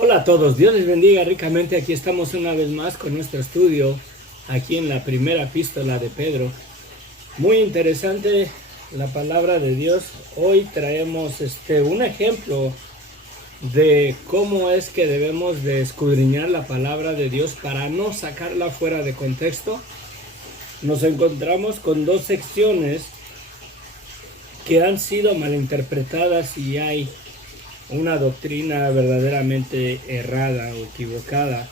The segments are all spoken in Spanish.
Hola a todos, Dios les bendiga ricamente. Aquí estamos una vez más con nuestro estudio, aquí en la primera epístola de Pedro. Muy interesante la palabra de Dios. Hoy traemos un ejemplo de cómo es que debemos de escudriñar la palabra de Dios para no sacarla fuera de contexto. Nos encontramos con dos secciones que han sido malinterpretadas y hay una doctrina verdaderamente errada o equivocada.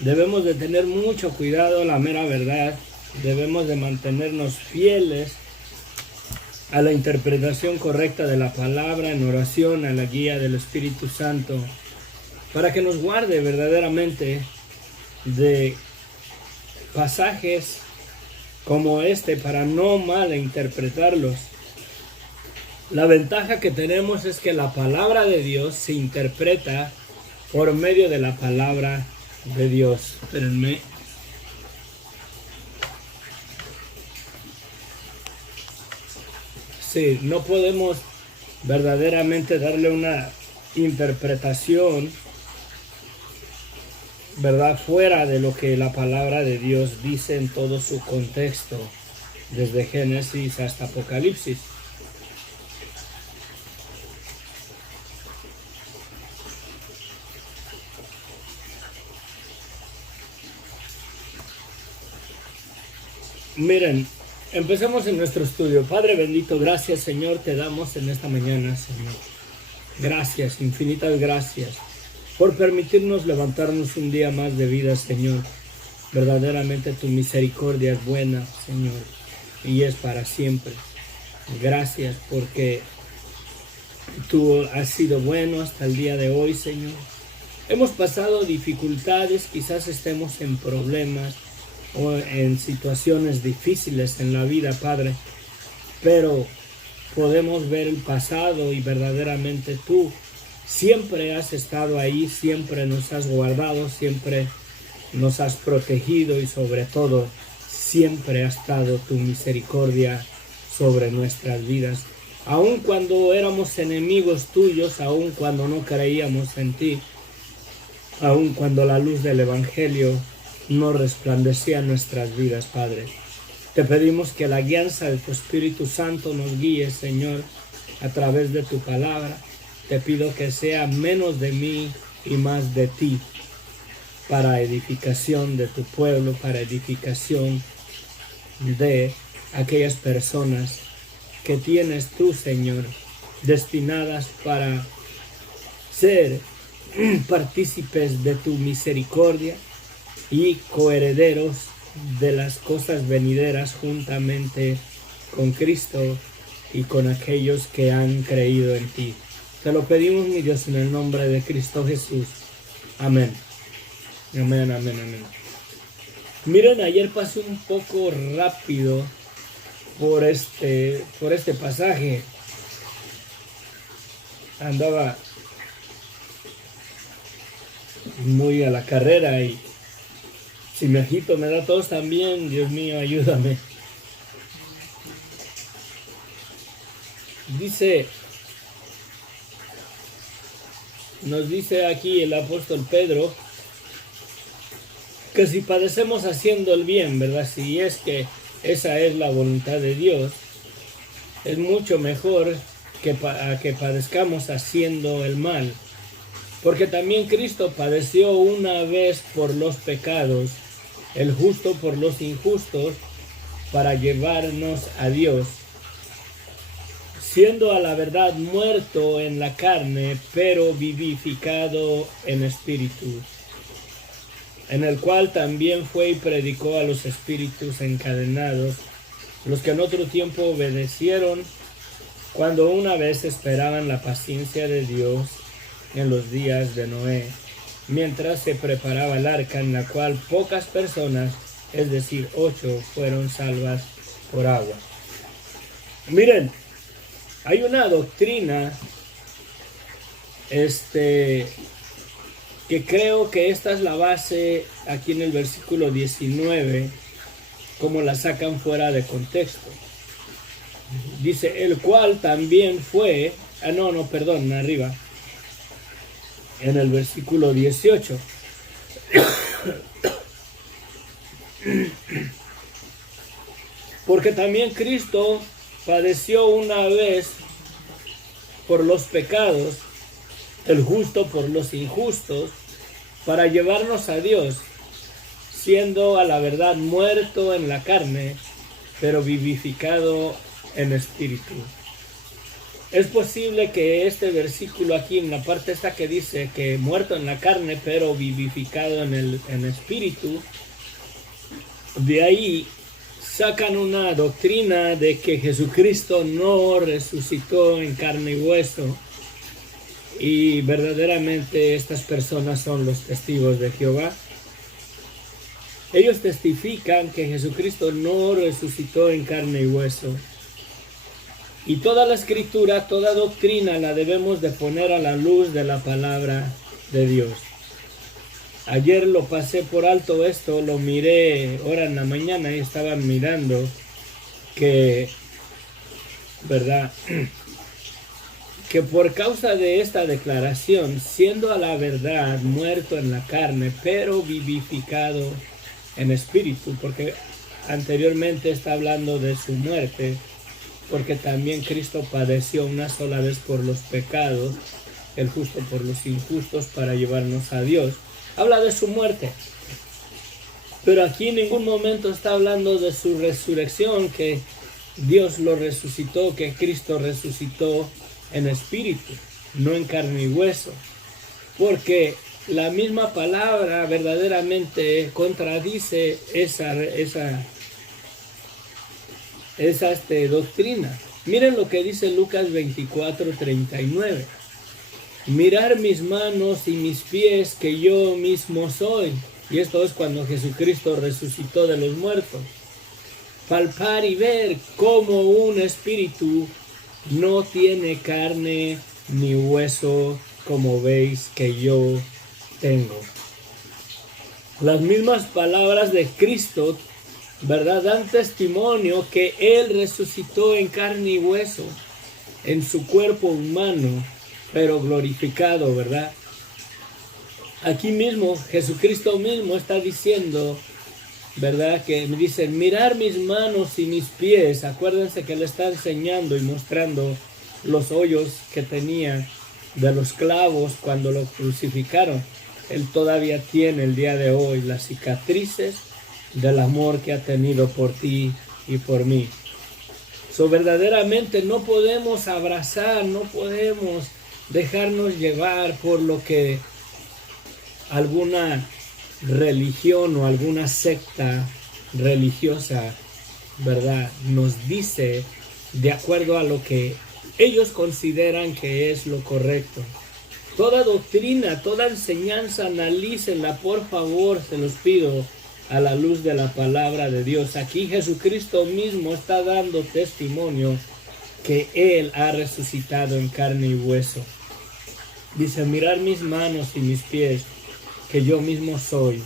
Debemos de tener mucho cuidado, la mera verdad. Debemos de mantenernos fieles a la interpretación correcta de la palabra en oración, a la guía del Espíritu Santo, para que nos guarde verdaderamente de pasajes como este, para no malinterpretarlos. La ventaja que tenemos es que la palabra de Dios se interpreta por medio de la palabra de Dios. Espérenme. Sí, no podemos verdaderamente darle una interpretación, ¿verdad?, fuera de lo que la palabra de Dios dice en todo su contexto, desde Génesis hasta Apocalipsis. Miren, empecemos en nuestro estudio. Padre bendito, gracias Señor, te damos en esta mañana, Señor. Gracias, infinitas gracias, por permitirnos levantarnos un día más de vida, Señor. Verdaderamente tu misericordia es buena, Señor, y es para siempre. Gracias porque tú has sido bueno hasta el día de hoy, Señor. Hemos pasado dificultades, quizás estemos en problemas o en situaciones difíciles en la vida, Padre, pero podemos ver el pasado y verdaderamente tú siempre has estado ahí, siempre nos has guardado, siempre nos has protegido y sobre todo siempre ha estado tu misericordia sobre nuestras vidas. Aun cuando éramos enemigos tuyos, aun cuando no creíamos en ti, aun cuando la luz del Evangelio no resplandecía en nuestras vidas, Padre. Te pedimos que la guianza de tu Espíritu Santo nos guíe, Señor, a través de tu palabra. Te pido que sea menos de mí y más de ti, para edificación de tu pueblo, para edificación de aquellas personas que tienes tú, Señor, destinadas para ser partícipes de tu misericordia y coherederos de las cosas venideras juntamente con Cristo y con aquellos que han creído en ti. Te lo pedimos, mi Dios, en el nombre de Cristo Jesús. Amén. Amén, amén, amén. Miren, ayer pasé un poco rápido por este pasaje. Andaba muy a la carrera y si me agito me da tos también. Dios mío, ayúdame. Nos dice aquí el apóstol Pedro que si padecemos haciendo el bien, ¿verdad? Si es que esa es la voluntad de Dios, es mucho mejor que padezcamos haciendo el mal. Porque también Cristo padeció una vez por los pecados, el justo por los injustos, para llevarnos a Dios, siendo a la verdad muerto en la carne, pero vivificado en espíritu, en el cual también fue y predicó a los espíritus encadenados, los que en otro tiempo obedecieron, cuando una vez esperaban la paciencia de Dios en los días de Noé, mientras se preparaba el arca, en la cual pocas personas, es decir, 8, fueron salvas por agua. Miren, hay una doctrina que creo que esta es la base aquí en el versículo 19, como la sacan fuera de contexto. Dice, el cual también fue, arriba. en el versículo 18. Porque también Cristo padeció una vez por los pecados, el justo por los injustos, para llevarnos a Dios, siendo a la verdad muerto en la carne, pero vivificado en espíritu. Es posible que este versículo aquí, en la parte esta que dice que muerto en la carne, pero vivificado en espíritu, de ahí sacan una doctrina de que Jesucristo no resucitó en carne y hueso. Y verdaderamente estas personas son los testigos de Jehová. Ellos testifican que Jesucristo no resucitó en carne y hueso. Y toda la escritura, toda doctrina la debemos de poner a la luz de la palabra de Dios. Ayer lo pasé por alto esto, lo miré ahora en la mañana y estaba mirando que, ¿verdad?, que por causa de esta declaración, siendo a la verdad muerto en la carne, pero vivificado en espíritu, porque anteriormente está hablando de su muerte, porque también Cristo padeció una sola vez por los pecados, el justo por los injustos, para llevarnos a Dios. Habla de su muerte, pero aquí en ningún momento está hablando de su resurrección, que Dios lo resucitó, que Cristo resucitó en espíritu, no en carne y hueso, porque la misma palabra verdaderamente contradice esa doctrina. Miren lo que dice Lucas 24:39. Mirar mis manos y mis pies, que yo mismo soy. Y esto es cuando Jesucristo resucitó de los muertos. Palpar y ver cómo un espíritu no tiene carne ni hueso, como veis que yo tengo. Las mismas palabras de Cristo, ¿verdad?, dan testimonio que Él resucitó en carne y hueso, en su cuerpo humano, pero glorificado, ¿verdad? Aquí mismo, Jesucristo mismo está diciendo, ¿verdad?, que me dicen, mirar mis manos y mis pies. Acuérdense que le está enseñando y mostrando los hoyos que tenía de los clavos cuando lo crucificaron. Él todavía tiene el día de hoy las cicatrices del amor que ha tenido por ti y por mí. Verdaderamente no podemos abrazar, no podemos dejarnos llevar por lo que alguna religión o alguna secta religiosa, ¿verdad?, nos dice de acuerdo a lo que ellos consideran que es lo correcto. Toda doctrina, toda enseñanza, analícenla, por favor, se los pido, a la luz de la palabra de Dios. Aquí Jesucristo mismo está dando testimonio que Él ha resucitado en carne y hueso. Dice, mirar mis manos y mis pies, que yo mismo soy.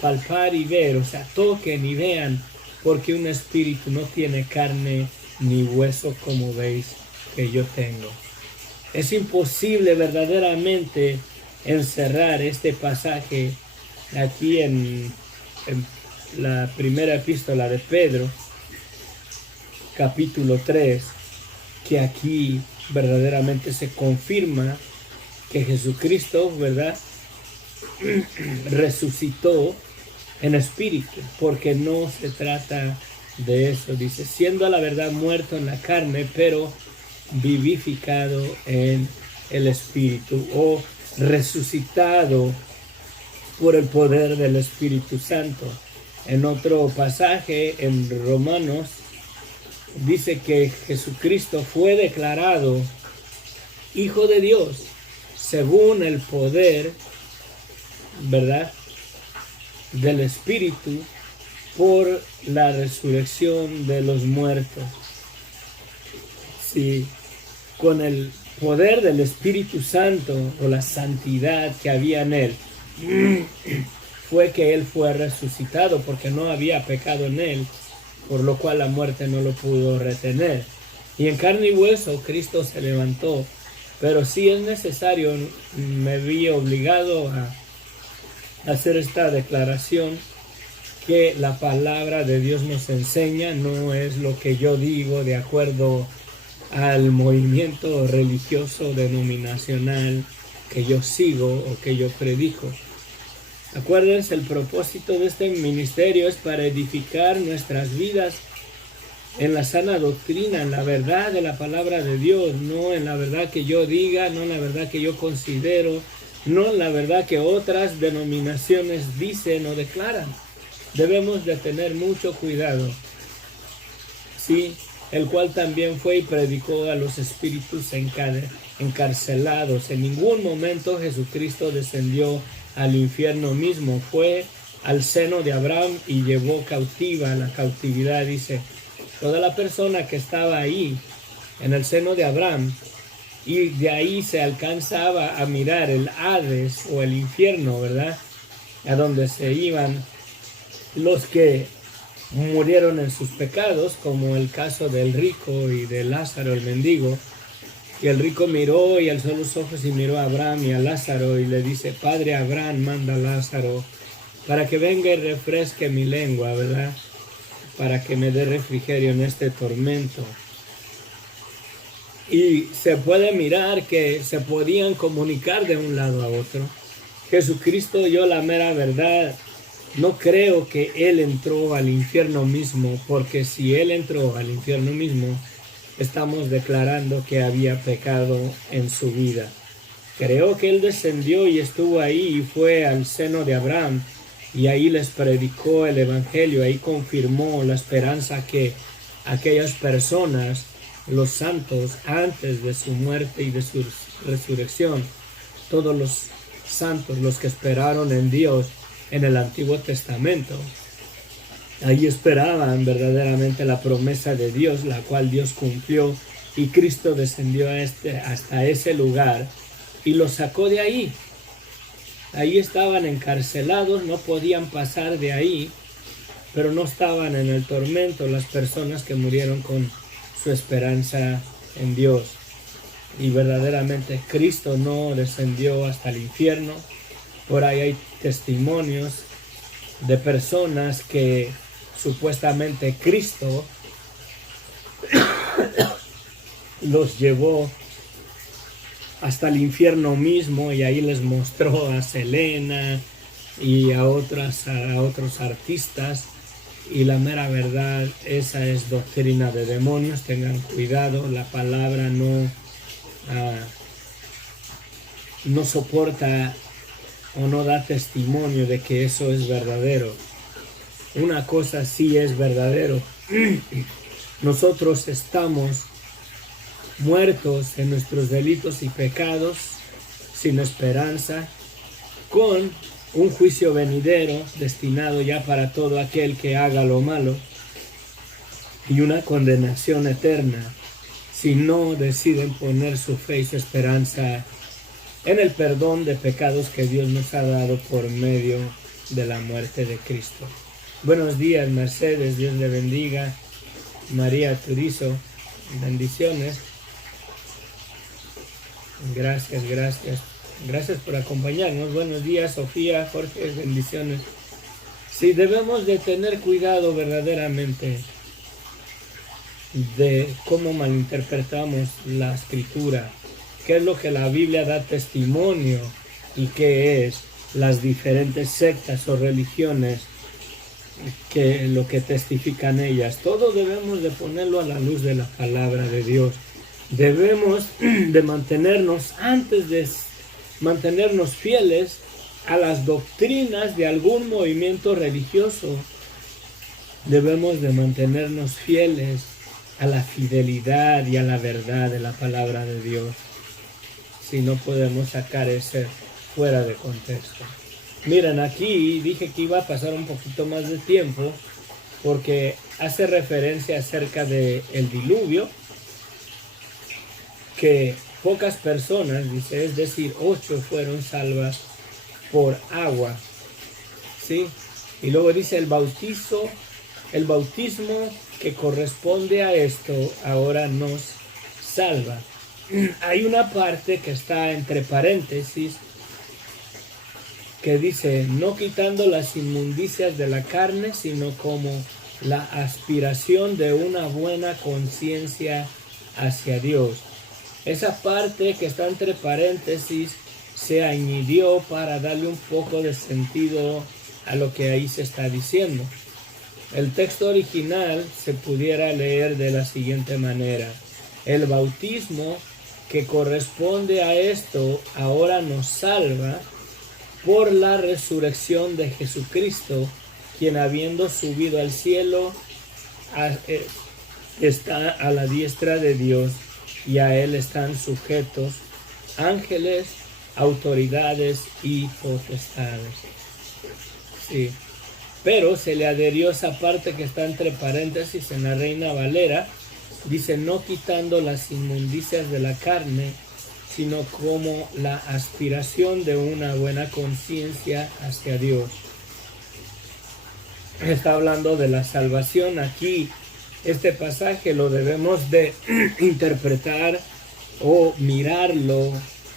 Palpar y ver, o sea, toquen y vean, porque un espíritu no tiene carne ni hueso, como veis que yo tengo. Es imposible verdaderamente encerrar este pasaje aquí en la primera epístola de Pedro, capítulo 3, que aquí verdaderamente se confirma que Jesucristo, ¿verdad?, resucitó en espíritu, porque no se trata de eso. Dice, siendo a la verdad muerto en la carne, pero vivificado en el espíritu, o resucitado por el poder del Espíritu Santo. En otro pasaje, en Romanos, dice que Jesucristo fue declarado Hijo de Dios según el poder, ¿verdad?, del Espíritu, por la resurrección de los muertos. Sí, con el poder del Espíritu Santo, o la santidad que había en Él, fue que Él fue resucitado, porque no había pecado en Él, por lo cual la muerte no lo pudo retener. Y en carne y hueso Cristo se levantó pero si es necesario, me vi obligado a hacer esta declaración, que la palabra de Dios nos enseña, no es lo que yo digo de acuerdo al movimiento religioso denominacional que yo sigo o que yo predico. Acuérdense, el propósito de este ministerio es para edificar nuestras vidas en la sana doctrina, en la verdad de la palabra de Dios, no en la verdad que yo diga, no en la verdad que yo considero, no en la verdad que otras denominaciones dicen o declaran. Debemos de tener mucho cuidado, sí, el cual también fue y predicó a los espíritus encarcelados. En ningún momento Jesucristo descendió al infierno mismo, fue al seno de Abraham y llevó cautiva la cautividad, dice. Toda la persona que estaba ahí, en el seno de Abraham, y de ahí se alcanzaba a mirar el Hades o el infierno, ¿verdad? A donde se iban los que murieron en sus pecados, como el caso del rico y de Lázaro, el mendigo. Y el rico miró y alzó los ojos y miró a Abraham y a Lázaro y le dice: Padre Abraham, manda a Lázaro para que venga y refresque mi lengua, ¿verdad? Para que me dé refrigerio en este tormento. Y se puede mirar que se podían comunicar de un lado a otro. Jesucristo dio la mera verdad. No creo que Él entró al infierno mismo, porque si Él entró al infierno mismo, estamos declarando que había pecado en su vida. Creo que Él descendió y estuvo ahí y fue al seno de Abraham y ahí les predicó el evangelio, ahí confirmó la esperanza que aquellas personas, los santos, antes de su muerte y de su resurrección, todos los santos, los que esperaron en Dios en el Antiguo Testamento, ahí esperaban verdaderamente la promesa de Dios, la cual Dios cumplió, y Cristo descendió hasta ese lugar y los sacó de ahí. Ahí estaban encarcelados, no podían pasar de ahí, pero no estaban en el tormento las personas que murieron con su esperanza en Dios. Y verdaderamente Cristo no descendió hasta el infierno. Por ahí hay testimonios de personas que supuestamente Cristo los llevó hasta el infierno mismo y ahí les mostró a Selena y a otros artistas, y la mera verdad, esa es doctrina de demonios. Tengan cuidado, la palabra no soporta o no da testimonio de que eso es verdadero. Una cosa sí es verdadero: nosotros estamos muertos en nuestros delitos y pecados, sin esperanza, con un juicio venidero destinado ya para todo aquel que haga lo malo, y una condenación eterna si no deciden poner su fe y su esperanza en el perdón de pecados que Dios nos ha dado por medio de la muerte de Cristo. Buenos días, Mercedes, Dios le bendiga. María Turizo, bendiciones. Gracias por acompañarnos. Buenos días, Sofía, Jorge, bendiciones. Sí, debemos de tener cuidado verdaderamente de cómo malinterpretamos la Escritura, qué es lo que la Biblia da testimonio y qué es las diferentes sectas o religiones, que lo que testifican ellas. Todo debemos de ponerlo a la luz de la palabra de Dios. Debemos de mantenernos fieles a las doctrinas de algún movimiento religioso. Debemos de mantenernos fieles a la fidelidad y a la verdad de la palabra de Dios. Si no podemos sacar ese fuera de contexto. Miren, aquí dije que iba a pasar un poquito más de tiempo porque hace referencia acerca del diluvio, que pocas personas, dice, es decir, 8 fueron salvas por agua, ¿sí? Y luego dice el bautismo que corresponde a esto ahora nos salva. hay una parte que está entre paréntesis que dice, no quitando las inmundicias de la carne, sino como la aspiración de una buena conciencia hacia Dios. Esa parte que está entre paréntesis se añadió para darle un poco de sentido a lo que ahí se está diciendo. El texto original se pudiera leer de la siguiente manera. El bautismo que corresponde a esto ahora nos salva por la resurrección de Jesucristo, quien habiendo subido al cielo está a la diestra de Dios, y a él están sujetos ángeles, autoridades y potestades. Sí. Pero se le adherió esa parte que está entre paréntesis en la Reina Valera. Dice, no quitando las inmundicias de la carne, sino como la aspiración de una buena conciencia hacia Dios. Está hablando de la salvación aquí. Este pasaje lo debemos de interpretar o mirarlo,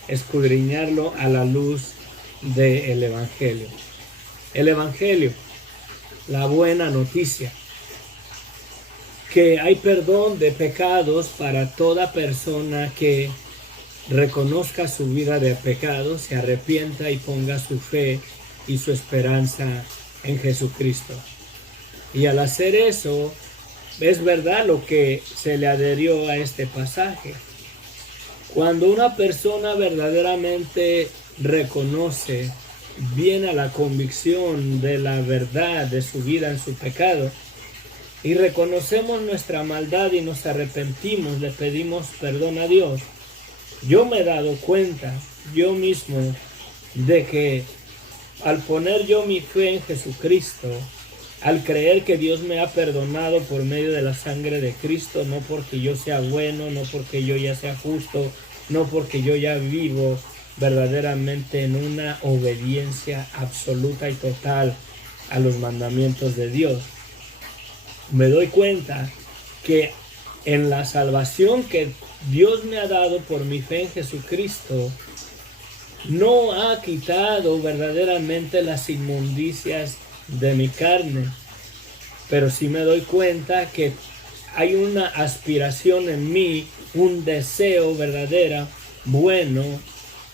escudriñarlo a la luz del Evangelio. El Evangelio, la buena noticia, que hay perdón de pecados para toda persona que reconozca su vida de pecado, se arrepienta y ponga su fe y su esperanza en Jesucristo. Y al hacer eso, es verdad lo que se le adherió a este pasaje. Cuando una persona verdaderamente reconoce, viene a la convicción de la verdad de su vida en su pecado, y reconocemos nuestra maldad y nos arrepentimos, le pedimos perdón a Dios. Yo me he dado cuenta, yo mismo, de que al poner yo mi fe en Jesucristo, al creer que Dios me ha perdonado por medio de la sangre de Cristo, no porque yo sea bueno, no porque yo ya sea justo, no porque yo ya vivo verdaderamente en una obediencia absoluta y total a los mandamientos de Dios. Me doy cuenta que en la salvación que Dios me ha dado por mi fe en Jesucristo, no ha quitado verdaderamente las inmundicias de mi carne, pero sí me doy cuenta que hay una aspiración en mí, un deseo verdadero, bueno,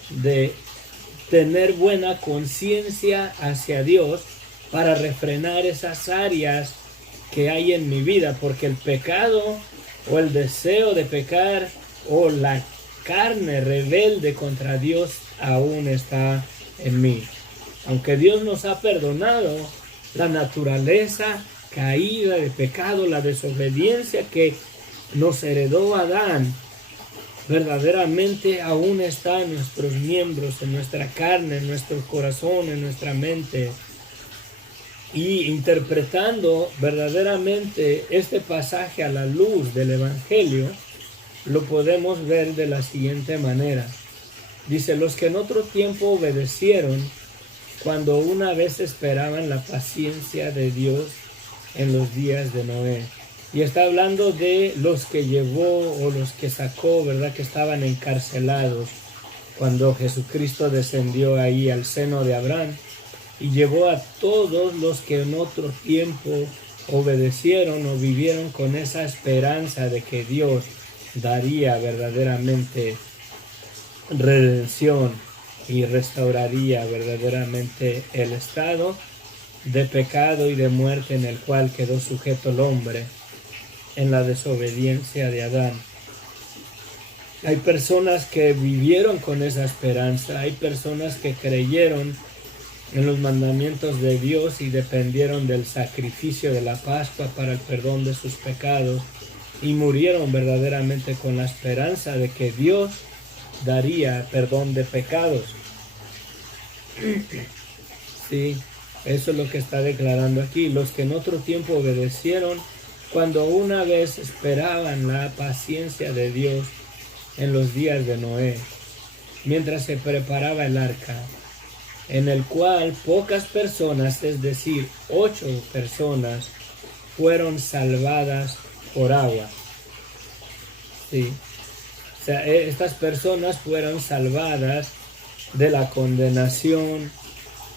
de tener buena conciencia hacia Dios para refrenar esas áreas que hay en mi vida, porque el pecado o el deseo de pecar o la carne rebelde contra Dios aún está en mí. Aunque Dios nos ha perdonado, la naturaleza caída de pecado, la desobediencia que nos heredó Adán, verdaderamente aún está en nuestros miembros, en nuestra carne, en nuestro corazón, en nuestra mente. Y interpretando verdaderamente este pasaje a la luz del Evangelio, lo podemos ver de la siguiente manera. Dice, los que en otro tiempo obedecieron, cuando una vez esperaban la paciencia de Dios en los días de Noé. Y está hablando de los que llevó o los que sacó, ¿verdad? Que estaban encarcelados cuando Jesucristo descendió ahí al seno de Abraham. Y llevó a todos los que en otro tiempo obedecieron o vivieron con esa esperanza de que Dios daría verdaderamente redención y restauraría verdaderamente el estado de pecado y de muerte en el cual quedó sujeto el hombre en la desobediencia de Adán. Hay personas que vivieron con esa esperanza, hay personas que creyeron en los mandamientos de Dios y dependieron del sacrificio de la Pascua para el perdón de sus pecados y murieron verdaderamente con la esperanza de que Dios daría perdón de pecados. Sí, eso es lo que está declarando aquí. Los que en otro tiempo obedecieron, cuando una vez esperaban la paciencia de Dios en los días de Noé, mientras se preparaba el arca, en el cual pocas personas, es decir, 8 personas, fueron salvadas por agua. Sí. sea, estas personas fueron salvadas de la condenación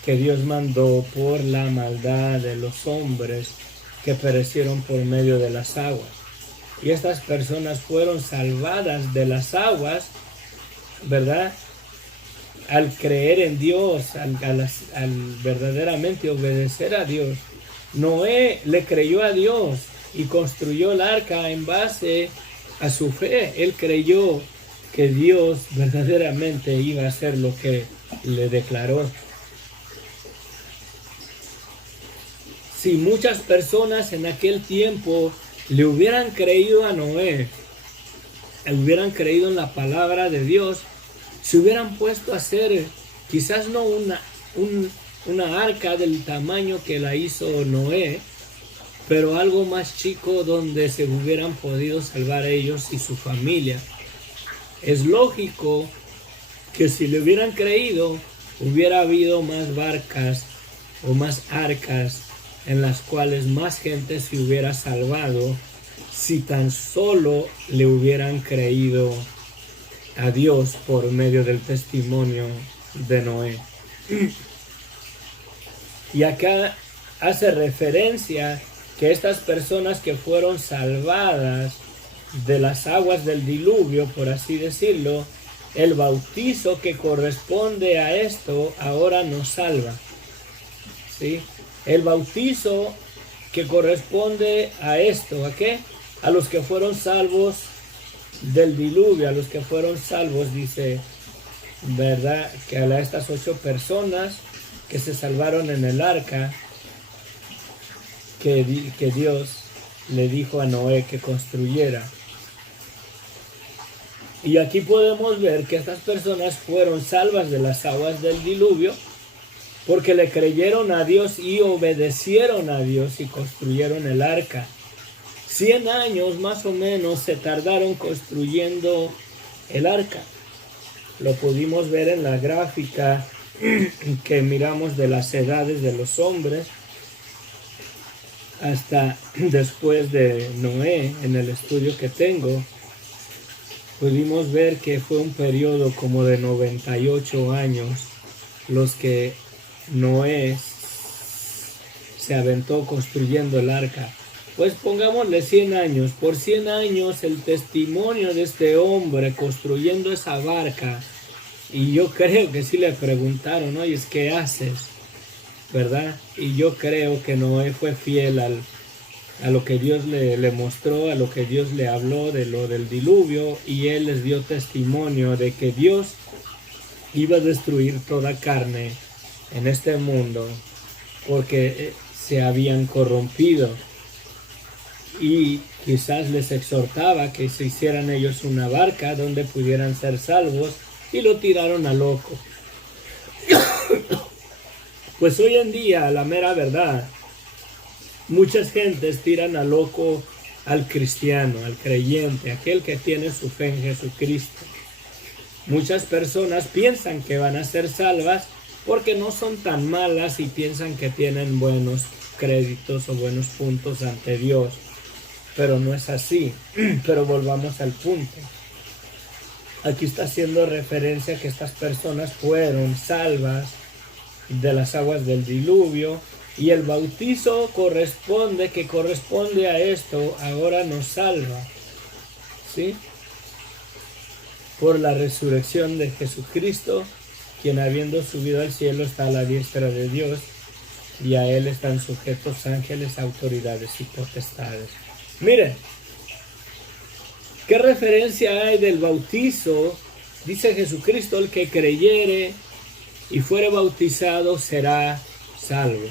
que Dios mandó por la maldad de los hombres que perecieron por medio de las aguas. Y estas personas fueron salvadas de las aguas, ¿verdad? Al creer en Dios, al verdaderamente obedecer a Dios. Noé le creyó a Dios y construyó el arca en base a su fe. Él creyó que Dios verdaderamente iba a hacer lo que le declaró. Si muchas personas en aquel tiempo le hubieran creído a Noé, hubieran creído en la palabra de Dios, se hubieran puesto a hacer quizás no una arca del tamaño que la hizo Noé, pero algo más chico donde se hubieran podido salvar ellos y su familia. Es lógico que si le hubieran creído, hubiera habido más barcas o más arcas en las cuales más gente se hubiera salvado si tan solo le hubieran creído a Dios por medio del testimonio de Noé. Y acá hace referencia que estas personas que fueron salvadas de las aguas del diluvio, por así decirlo, el bautizo que corresponde a esto ahora nos salva. ¿Sí? El bautizo que corresponde a esto, ¿a qué? A los que fueron salvos del diluvio, a los que fueron salvos, dice, ¿verdad? Que a estas 8 personas que se salvaron en el arca, que Dios le dijo a Noé que construyera. Y aquí podemos ver que estas personas fueron salvas de las aguas del diluvio porque le creyeron a Dios y obedecieron a Dios y construyeron el arca. 100 años más o menos se tardaron construyendo el arca. Lo pudimos ver en la gráfica que miramos de las edades de los hombres hasta después de Noé. En el estudio que tengo pudimos ver que fue un periodo como de 98 años los que Noé se aventó construyendo el arca. Pues pongámosle 100 años. Por 100 años el testimonio de este hombre construyendo esa barca, y yo creo que sí le preguntaron, oye, ¿qué haces? ¿Verdad? Y yo creo que Noé fue fiel a lo que Dios le mostró, a lo que Dios le habló de lo del diluvio, y él les dio testimonio de que Dios iba a destruir toda carne en este mundo porque se habían corrompido, y quizás les exhortaba que se hicieran ellos una barca donde pudieran ser salvos, y lo tiraron a loco. Pues hoy en día, la mera verdad, muchas gentes tiran a loco al cristiano, al creyente, aquel que tiene su fe en Jesucristo. Muchas personas piensan que van a ser salvas porque no son tan malas y piensan que tienen buenos créditos o buenos puntos ante Dios. Pero no es así. Pero volvamos al punto. Aquí está haciendo referencia a que estas personas fueron salvas de las aguas del diluvio, y el bautizo que corresponde a esto, ahora nos salva, ¿sí? Por la resurrección de Jesucristo, quien habiendo subido al cielo está a la diestra de Dios, y a él están sujetos ángeles, autoridades y potestades. Miren, ¿qué referencia hay del bautizo? Dice Jesucristo, el que creyere y fuere bautizado será salvo.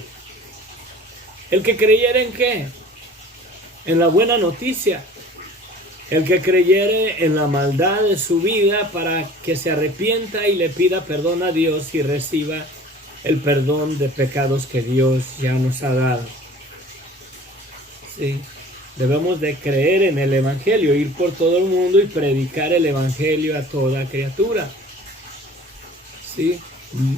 ¿El que creyere en qué? En la buena noticia. El que creyere en la maldad de su vida para que se arrepienta y le pida perdón a Dios y reciba el perdón de pecados que Dios ya nos ha dado. Sí. Debemos de creer en el Evangelio, ir por todo el mundo y predicar el Evangelio a toda criatura. ¿Sí?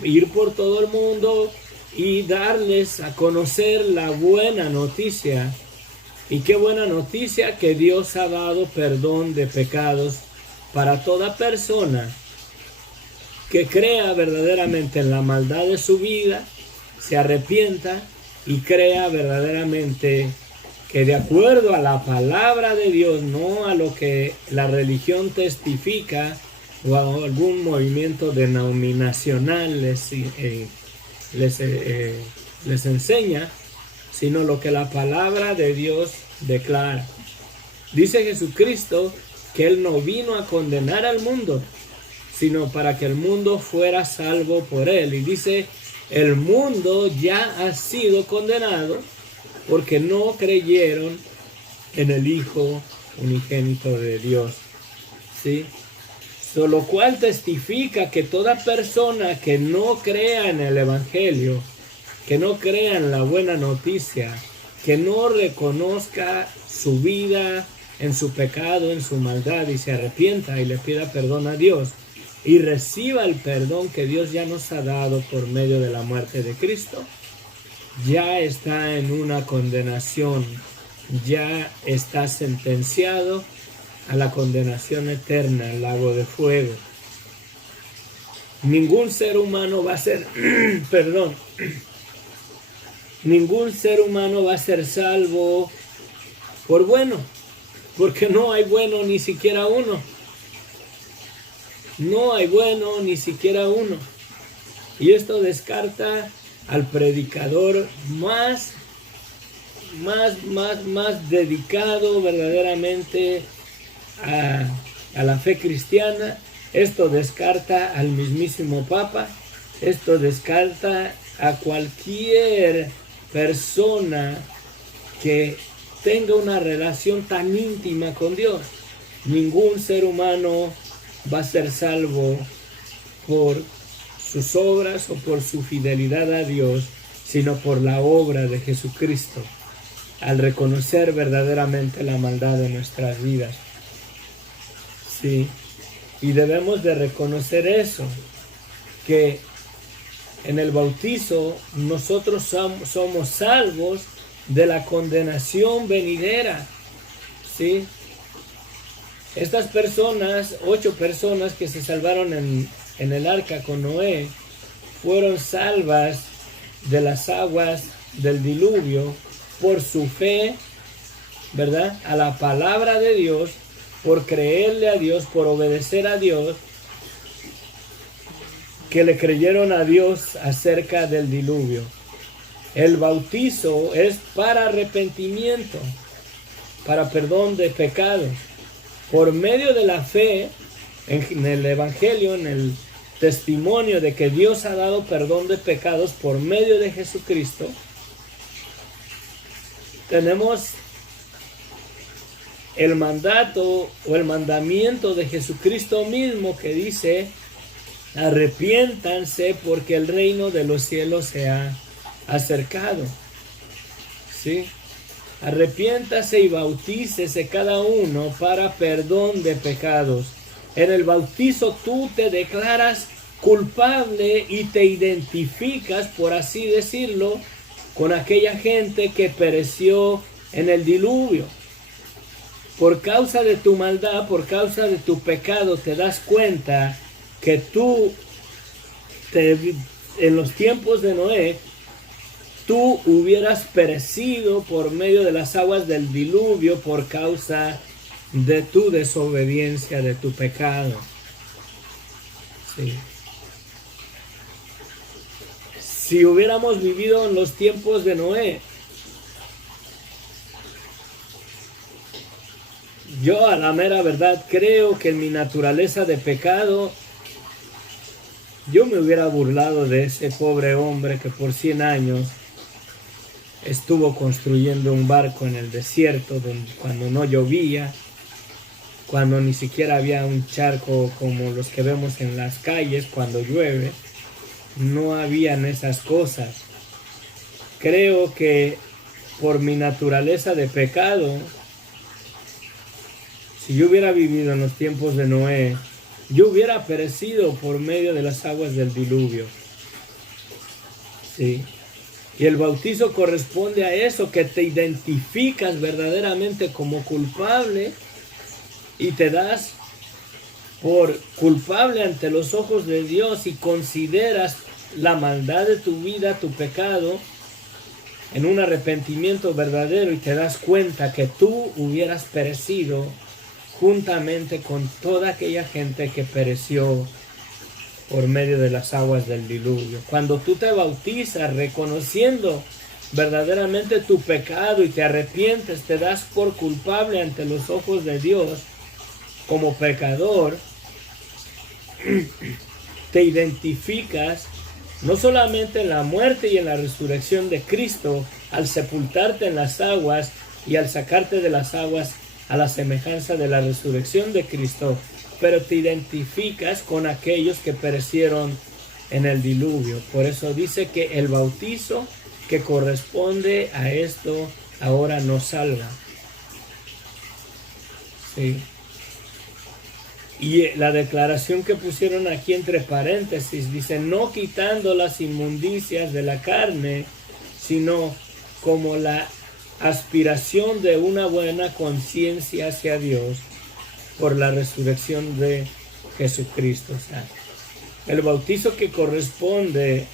Ir por todo el mundo y darles a conocer la buena noticia. ¿Y qué buena noticia? Que Dios ha dado perdón de pecados para toda persona que crea verdaderamente en la maldad de su vida, se arrepienta y crea verdaderamente que de acuerdo a la palabra de Dios, no a lo que la religión testifica o a algún movimiento denominacional les enseña, sino lo que la palabra de Dios declara. Dice Jesucristo que Él no vino a condenar al mundo, sino para que el mundo fuera salvo por Él. Y dice, el mundo ya ha sido condenado porque no creyeron en el Hijo unigénito de Dios. ¿Sí? Lo cual testifica que toda persona que no crea en el Evangelio, que no crea en la buena noticia, que no reconozca su vida en su pecado, en su maldad, y se arrepienta y le pida perdón a Dios, y reciba el perdón que Dios ya nos ha dado por medio de la muerte de Cristo, ya está en una condenación, ya está sentenciado a la condenación eterna, al lago de fuego. Ningún ser humano va a ser, ningún ser humano va a ser salvo por bueno, porque no hay bueno ni siquiera uno. No hay bueno ni siquiera uno. Y esto descarta al predicador más dedicado verdaderamente a la fe cristiana. Esto descarta al mismísimo Papa. Esto descarta a cualquier persona que tenga una relación tan íntima con Dios. Ningún ser humano va a ser salvo por sus obras o por su fidelidad a Dios, sino por la obra de Jesucristo, al reconocer verdaderamente la maldad de nuestras vidas. Sí, y debemos de reconocer eso, que en el bautizo nosotros somos salvos de la condenación venidera. ¿Sí? Estas personas, 8 personas que se salvaron en el arca con Noé, fueron salvas de las aguas del diluvio por su fe, ¿verdad?, a la palabra de Dios, por creerle a Dios, por obedecer a Dios, que le creyeron a Dios acerca del diluvio. El bautizo es para arrepentimiento, para perdón de pecados. Por medio de la fe en el Evangelio, en el testimonio de que Dios ha dado perdón de pecados por medio de Jesucristo, tenemos el mandato o el mandamiento de Jesucristo mismo que dice: arrepiéntanse porque el reino de los cielos se ha acercado. ¿Sí? Arrepiéntase y bautícese cada uno para perdón de pecados. En el bautizo tú te declaras culpable y te identificas, por así decirlo, con aquella gente que pereció en el diluvio. Por causa de tu maldad, por causa de tu pecado, te das cuenta que tú, en los tiempos de Noé, tú hubieras perecido por medio de las aguas del diluvio por causa de tu desobediencia, de tu pecado. Sí. Si hubiéramos vivido en los tiempos de Noé, yo a la mera verdad creo que en mi naturaleza de pecado, yo me hubiera burlado de ese pobre hombre que por 100 años estuvo construyendo un barco en el desierto cuando no llovía, cuando ni siquiera había un charco como los que vemos en las calles cuando llueve. No habían esas cosas. Creo que por mi naturaleza de pecado, si yo hubiera vivido en los tiempos de Noé, yo hubiera perecido por medio de las aguas del diluvio. Sí. Y el bautizo corresponde a eso, que te identificas verdaderamente como culpable y te das por culpable ante los ojos de Dios y consideras la maldad de tu vida, tu pecado, en un arrepentimiento verdadero y te das cuenta que tú hubieras perecido juntamente con toda aquella gente que pereció por medio de las aguas del diluvio. Cuando tú te bautizas reconociendo verdaderamente tu pecado y te arrepientes, te das por culpable ante los ojos de Dios como pecador, te identificas no solamente en la muerte y en la resurrección de Cristo, al sepultarte en las aguas y al sacarte de las aguas a la semejanza de la resurrección de Cristo, pero te identificas con aquellos que perecieron en el diluvio. Por eso dice que el bautizo que corresponde a esto ahora nos salva. Sí. Y la declaración que pusieron aquí entre paréntesis dice, no quitando las inmundicias de la carne, sino como la aspiración de una buena conciencia hacia Dios por la resurrección de Jesucristo. O sea, el bautizo que corresponde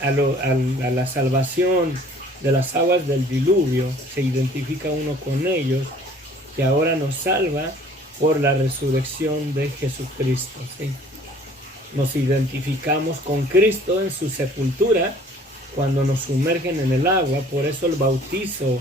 a la salvación de las aguas del diluvio, se identifica uno con ellos, que ahora nos salva por la resurrección de Jesucristo. ¿Sí? Nos identificamos con Cristo en su sepultura cuando nos sumergen en el agua. Por eso el bautizo,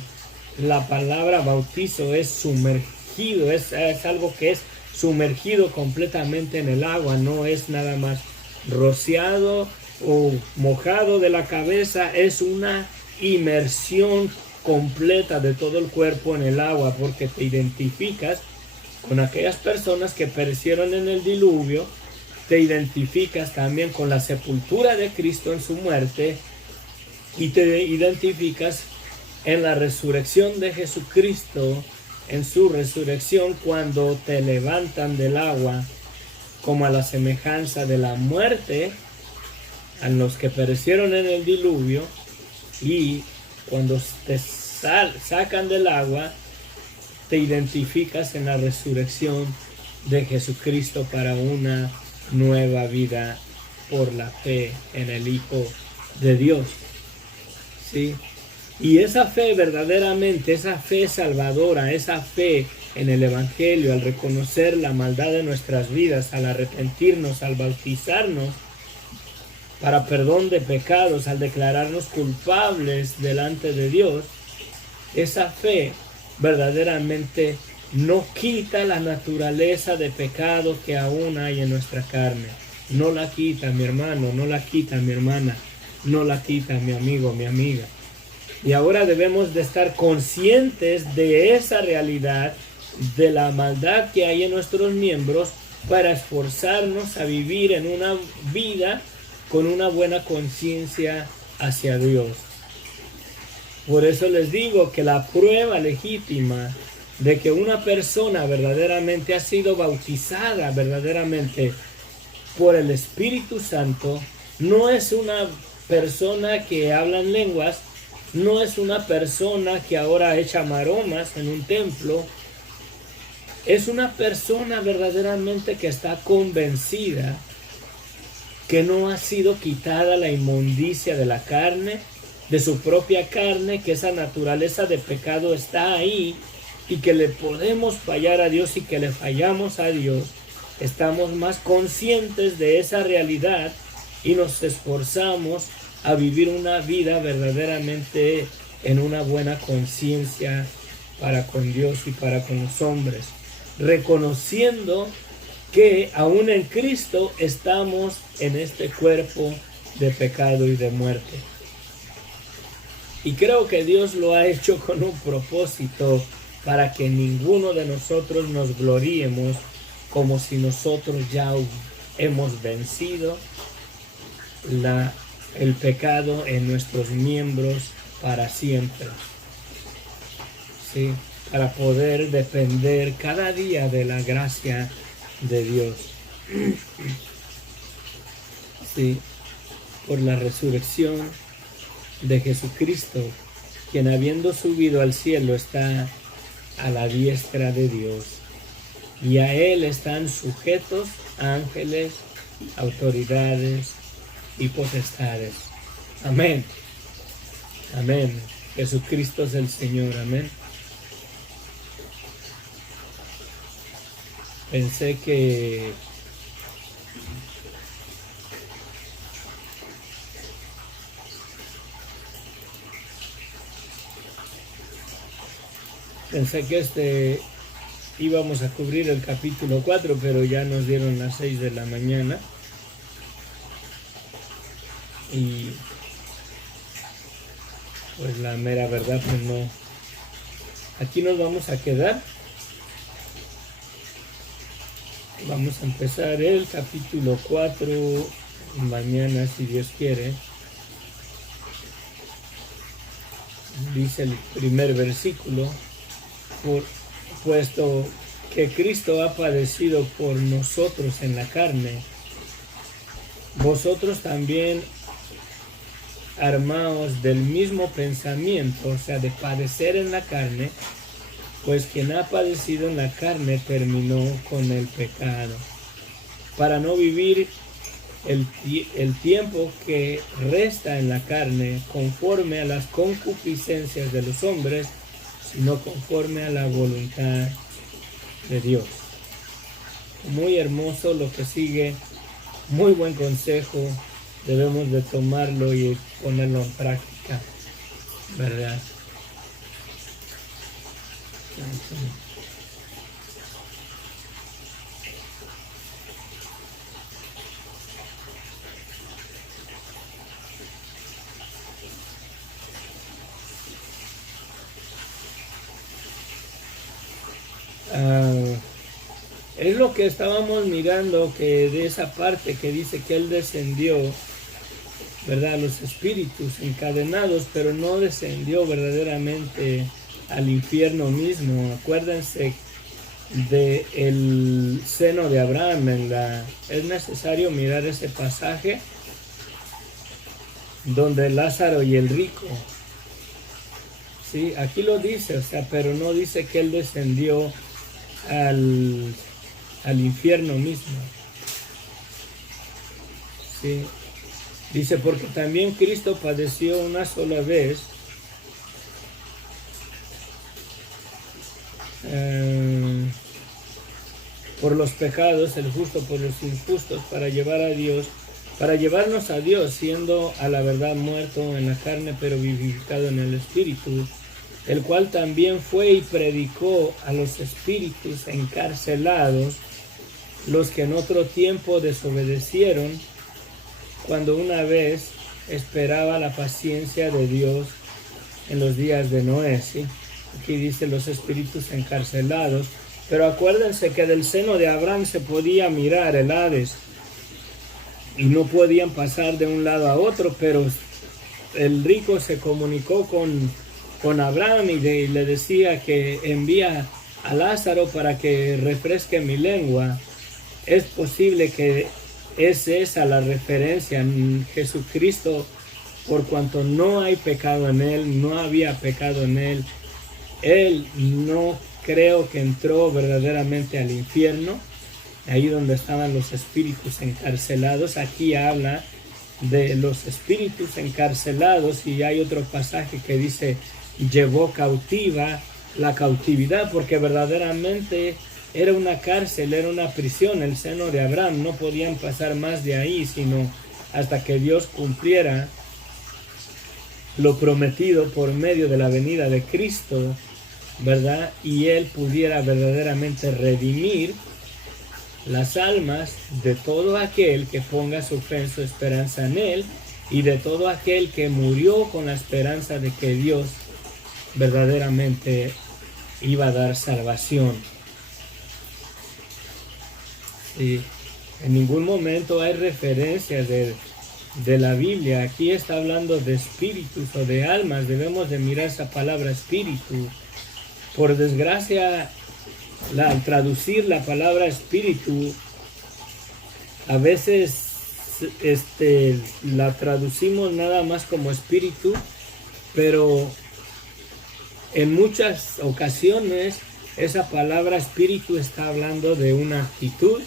la palabra bautizo es sumergido, es algo que es sumergido completamente en el agua, no es nada más rociado o mojado de la cabeza, es una inmersión completa de todo el cuerpo en el agua, porque te identificas con aquellas personas que perecieron en el diluvio, te identificas también con la sepultura de Cristo en su muerte y te identificas en la resurrección de Jesucristo, en su resurrección cuando te levantan del agua, como a la semejanza de la muerte a los que perecieron en el diluvio, y cuando te sacan del agua, te identificas en la resurrección de Jesucristo para una nueva vida por la fe en el Hijo de Dios. ¿Sí? Y esa fe verdaderamente, esa fe salvadora, esa fe en el Evangelio, al reconocer la maldad de nuestras vidas, al arrepentirnos, al bautizarnos para perdón de pecados, al declararnos culpables delante de Dios, esa fe verdaderamente no quita la naturaleza de pecado que aún hay en nuestra carne. No la quita, mi hermano, no la quita, mi hermana, no la quita, mi amigo, mi amiga. Y ahora debemos de estar conscientes de esa realidad, de la maldad que hay en nuestros miembros, para esforzarnos a vivir en una vida con una buena conciencia hacia Dios. Por eso les digo que la prueba legítima de que una persona verdaderamente ha sido bautizada verdaderamente por el Espíritu Santo no es una persona que habla en lenguas, no es una persona que ahora echa maromas en un templo, es una persona verdaderamente que está convencida que no ha sido quitada la inmundicia de la carne, de su propia carne, que esa naturaleza de pecado está ahí y que le podemos fallar a Dios y que le fallamos a Dios. Estamos más conscientes de esa realidad y nos esforzamos a vivir una vida verdaderamente en una buena conciencia para con Dios y para con los hombres, reconociendo que aún en Cristo estamos en este cuerpo de pecado y de muerte. Y creo que Dios lo ha hecho con un propósito, para que ninguno de nosotros nos gloriemos como si nosotros ya hemos vencido el pecado en nuestros miembros para siempre. ¿Sí? Para poder depender cada día de la gracia de Dios. Sí, por la resurrección de Jesucristo, quien habiendo subido al cielo está a la diestra de Dios. y a Él están sujetos ángeles, autoridades y potestades. Amén. Amén. Jesucristo es el Señor. Amén. Pensé que íbamos a cubrir el capítulo 4, pero ya nos dieron las 6 de la mañana. Y pues la mera verdad, pues no. Aquí nos vamos a quedar. Vamos a empezar el capítulo 4 mañana, si Dios quiere. Dice el primer versículo: puesto que Cristo ha padecido por nosotros en la carne, vosotros también armaos del mismo pensamiento, o sea, de padecer en la carne, pues quien ha padecido en la carne terminó con el pecado, para no vivir el tiempo que resta en la carne conforme a las concupiscencias de los hombres, sino conforme a la voluntad de Dios. Muy hermoso lo que sigue, muy buen consejo, debemos de tomarlo y ponerlo en práctica, ¿verdad? Es lo que estábamos mirando, que de esa parte que dice que Él descendió, ¿verdad?, los espíritus encadenados, pero no descendió verdaderamente al infierno mismo. Acuérdense del seno de Abraham. Es necesario mirar ese pasaje donde Lázaro y el rico, ¿sí? Aquí lo dice, o sea, pero no dice que Él descendió al infierno mismo, ¿sí? Dice, porque también Cristo padeció una sola vez por los pecados, el justo por los injustos, para llevarnos a Dios, siendo a la verdad muerto en la carne, pero vivificado en el Espíritu, el cual también fue y predicó a los espíritus encarcelados, los que en otro tiempo desobedecieron, cuando una vez esperaba la paciencia de Dios en los días de Noé, ¿sí? Aquí dice los espíritus encarcelados, pero acuérdense que del seno de Abraham se podía mirar el Hades y no podían pasar de un lado a otro, pero el rico se comunicó con Abraham y le decía que envía a Lázaro para que refresque mi lengua. Es posible que es esa la referencia en Jesucristo, por cuanto no hay pecado en Él, no había pecado en Él. Él no creo que entró verdaderamente al infierno, ahí donde estaban los espíritus encarcelados. Aquí habla de los espíritus encarcelados, y hay otro pasaje que dice llevó cautiva la cautividad, porque verdaderamente era una cárcel, era una prisión, el seno de Abraham. No podían pasar más de ahí, sino hasta que Dios cumpliera lo prometido por medio de la venida de Cristo, ¿verdad? Y Él pudiera verdaderamente redimir las almas de todo aquel que ponga su fe en su esperanza en Él, y de todo aquel que murió con la esperanza de que Dios verdaderamente iba a dar salvación. Y en ningún momento hay referencia de la Biblia. Aquí está hablando de espíritus o de almas. Debemos de mirar esa palabra espíritu. Por desgracia, al traducir la palabra espíritu, a veces la traducimos nada más como espíritu, pero en muchas ocasiones esa palabra espíritu está hablando de una actitud,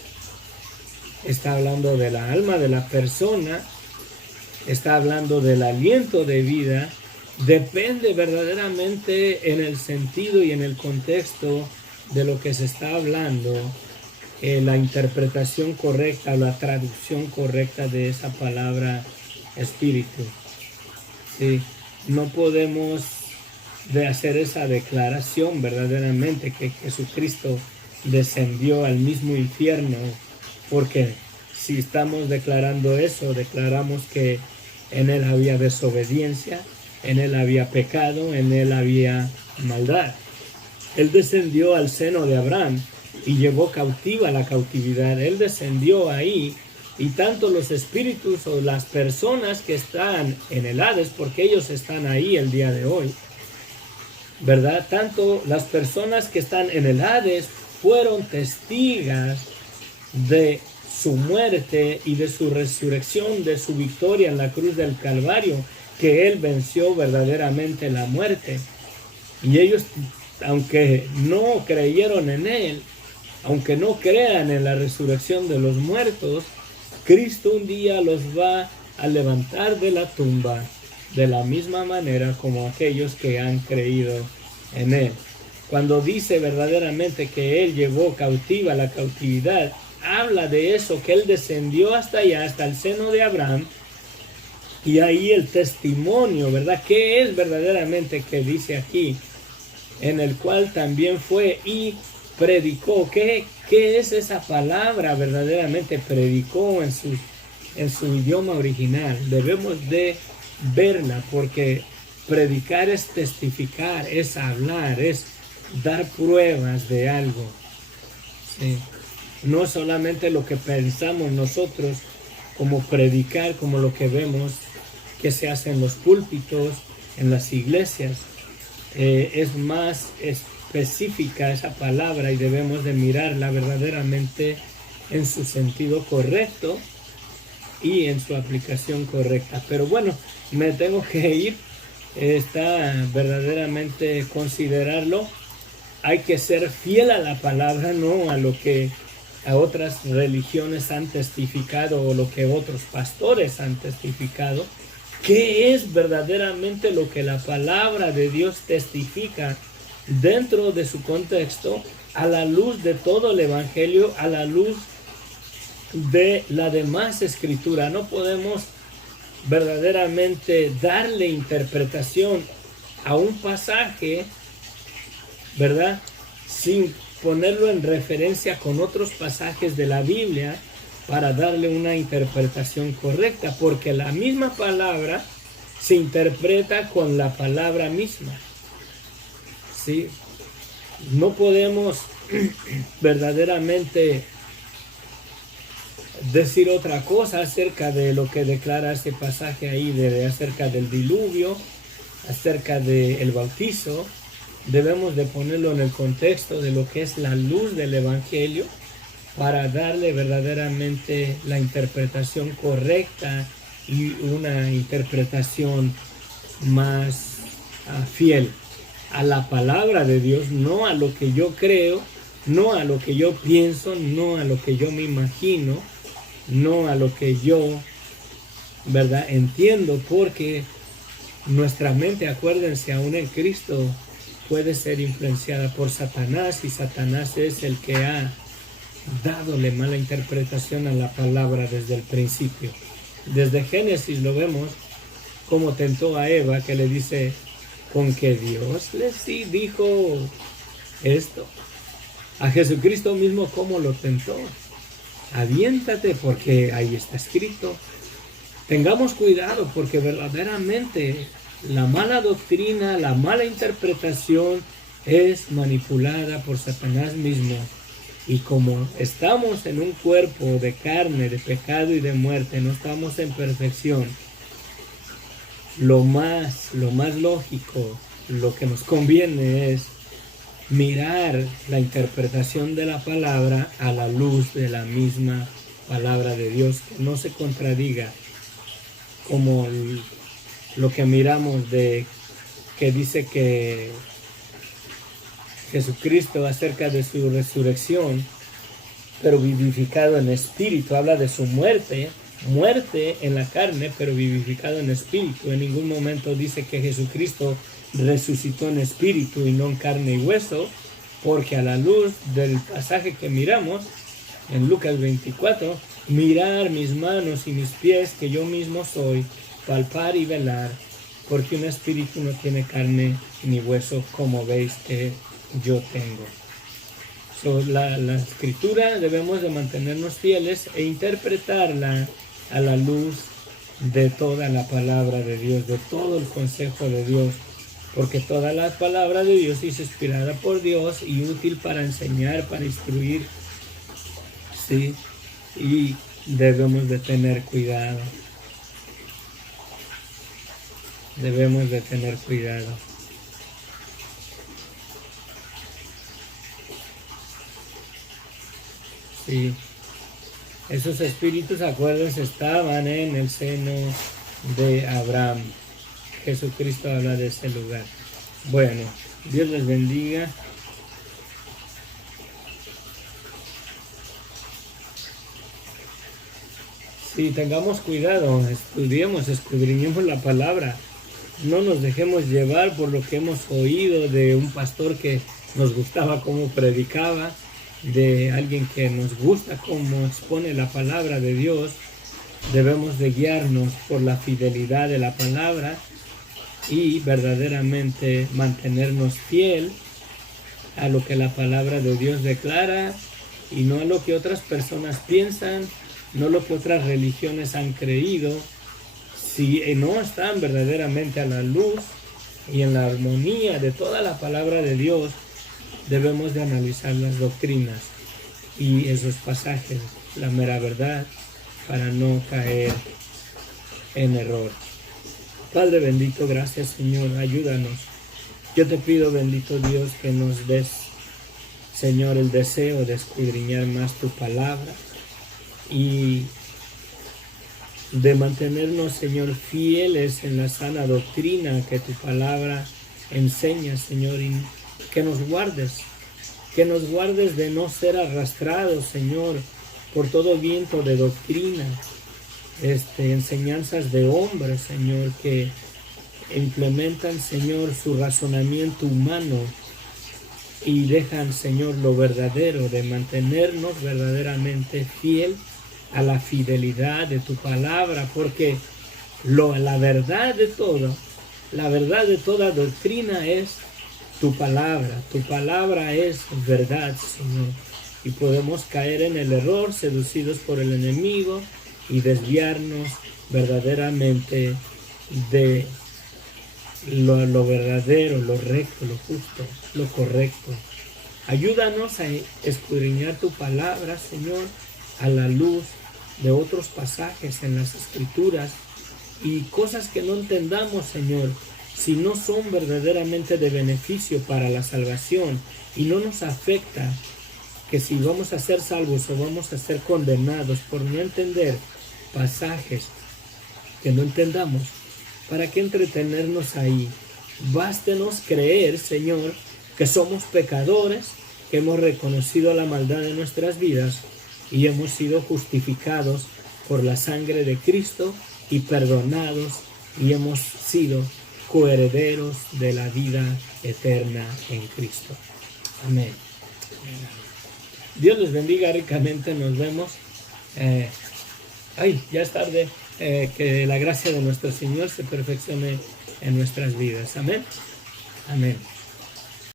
está hablando de la alma de la persona, está hablando del aliento de vida. Depende verdaderamente en el sentido y en el contexto de lo que se está hablando, la interpretación correcta, la traducción correcta de esa palabra espíritu. Sí, no podemos de hacer esa declaración verdaderamente que Jesucristo descendió al mismo infierno, porque si estamos declarando eso, declaramos que en él había desobediencia, en él había pecado, en él había maldad. Él descendió al seno de Abraham y llevó cautiva la cautividad. Él descendió ahí, y tanto los espíritus o las personas que están en el Hades, porque ellos están ahí el día de hoy, ¿verdad? Tanto las personas que están en el Hades fueron testigas de su muerte y de su resurrección, de su victoria en la cruz del Calvario, que él venció verdaderamente la muerte. Y ellos, aunque no creyeron en él, aunque no crean en la resurrección de los muertos, Cristo un día los va a levantar de la tumba de la misma manera como aquellos que han creído en él. Cuando dice verdaderamente que él llevó cautiva la cautividad, habla de eso, que él descendió hasta allá, hasta el seno de Abraham, y ahí el testimonio, ¿verdad? ¿Qué es verdaderamente que dice aquí? En el cual también fue y predicó. ¿Qué es esa palabra verdaderamente? Predicó en su idioma original. Debemos de verla, porque predicar es testificar, es hablar, es dar pruebas de algo. Sí. No solamente lo que pensamos nosotros como predicar, como lo que vemos que se hace en los púlpitos, en las iglesias. Es más específica esa palabra y debemos de mirarla verdaderamente en su sentido correcto y en su aplicación correcta. Pero bueno, me tengo que ir. Está verdaderamente considerarlo. Hay que ser fiel a la palabra, no a lo que a otras religiones han testificado o lo que otros pastores han testificado. ¿Qué es verdaderamente lo que la palabra de Dios testifica dentro de su contexto, a la luz de todo el Evangelio, a la luz de la demás escritura? No podemos verdaderamente darle interpretación a un pasaje, ¿verdad?, sin ponerlo en referencia con otros pasajes de la Biblia para darle una interpretación correcta, porque la misma palabra se interpreta con la palabra misma. ¿Sí? No podemos verdaderamente decir otra cosa acerca de lo que declara ese pasaje ahí, acerca del diluvio, acerca del bautizo. Debemos de ponerlo en el contexto de lo que es la luz del Evangelio, para darle verdaderamente la interpretación correcta y una interpretación más fiel a la palabra de Dios, no a lo que yo creo, no a lo que yo pienso, no a lo que yo me imagino, no a lo que yo, ¿verdad?, entiendo, porque nuestra mente, acuérdense, aún en Cristo puede ser influenciada por Satanás, y Satanás es el que ha dádole mala interpretación a la palabra desde el principio. Desde Génesis lo vemos como tentó a Eva, que le dice, con que Dios le sí dijo esto. A Jesucristo mismo, ¿cómo lo tentó? Aviéntate, porque ahí está escrito. Tengamos cuidado, porque verdaderamente la mala doctrina, la mala interpretación es manipulada por Satanás mismo. Y como estamos en un cuerpo de carne, de pecado y de muerte, no estamos en perfección, lo más lógico, lo que nos conviene es mirar la interpretación de la palabra a la luz de la misma palabra de Dios, que no se contradiga, como lo que miramos de que dice que Jesucristo acerca de su resurrección, pero vivificado en espíritu. Habla de su muerte en la carne, pero vivificado en espíritu. En ningún momento dice que Jesucristo resucitó en espíritu y no en carne y hueso, porque a la luz del pasaje que miramos en Lucas 24, mirar mis manos y mis pies, que yo mismo soy, palpar y velar, porque un espíritu no tiene carne ni hueso, como veis que yo tengo. La escritura debemos de mantenernos fieles e interpretarla a la luz de toda la palabra de Dios, de todo el consejo de Dios, porque toda la palabra de Dios es inspirada por Dios y útil para enseñar, para instruir, ¿sí? Y debemos de tener cuidado. Debemos de tener cuidado. Sí. Esos espíritus, acuérdense, estaban en el seno de Abraham. Jesucristo habla de ese lugar. Bueno, Dios les bendiga. Sí, tengamos cuidado, estudiemos, escudriñemos la palabra. No nos dejemos llevar por lo que hemos oído de un pastor que nos gustaba cómo predicaba, de alguien que nos gusta cómo expone la palabra de Dios. Debemos de guiarnos por la fidelidad de la palabra y verdaderamente mantenernos fiel a lo que la palabra de Dios declara y no a lo que otras personas piensan, no lo que otras religiones han creído. Si no están verdaderamente a la luz y en la armonía de toda la palabra de Dios, debemos de analizar las doctrinas y esos pasajes, la mera verdad, para no caer en error. Padre bendito, gracias Señor, ayúdanos. Yo te pido, bendito Dios, que nos des, Señor, el deseo de escudriñar más tu palabra y de mantenernos, Señor, fieles en la sana doctrina que tu palabra enseña, Señor, y que nos guardes de no ser arrastrados, Señor, por todo viento de doctrina, enseñanzas de hombres, Señor, que implementan, Señor, su razonamiento humano y dejan, Señor, lo verdadero, de mantenernos verdaderamente fiel a la fidelidad de tu palabra, porque la verdad de toda doctrina es tu palabra es verdad, Señor, y podemos caer en el error, seducidos por el enemigo y desviarnos verdaderamente de lo verdadero, lo recto, lo justo, lo correcto. Ayúdanos a escudriñar tu palabra, Señor, a la luz de otros pasajes en las Escrituras y cosas que no entendamos, Señor, si no son verdaderamente de beneficio para la salvación y no nos afecta, que si vamos a ser salvos o vamos a ser condenados por no entender pasajes que no entendamos, ¿para qué entretenernos ahí? Bástenos creer, Señor, que somos pecadores, que hemos reconocido la maldad de nuestras vidas y hemos sido justificados por la sangre de Cristo y perdonados y hemos sido coherederos de la vida eterna en Cristo. Amén. Dios les bendiga ricamente, nos vemos. Ya es tarde. Que la gracia de nuestro Señor se perfeccione en nuestras vidas. Amén. Amén.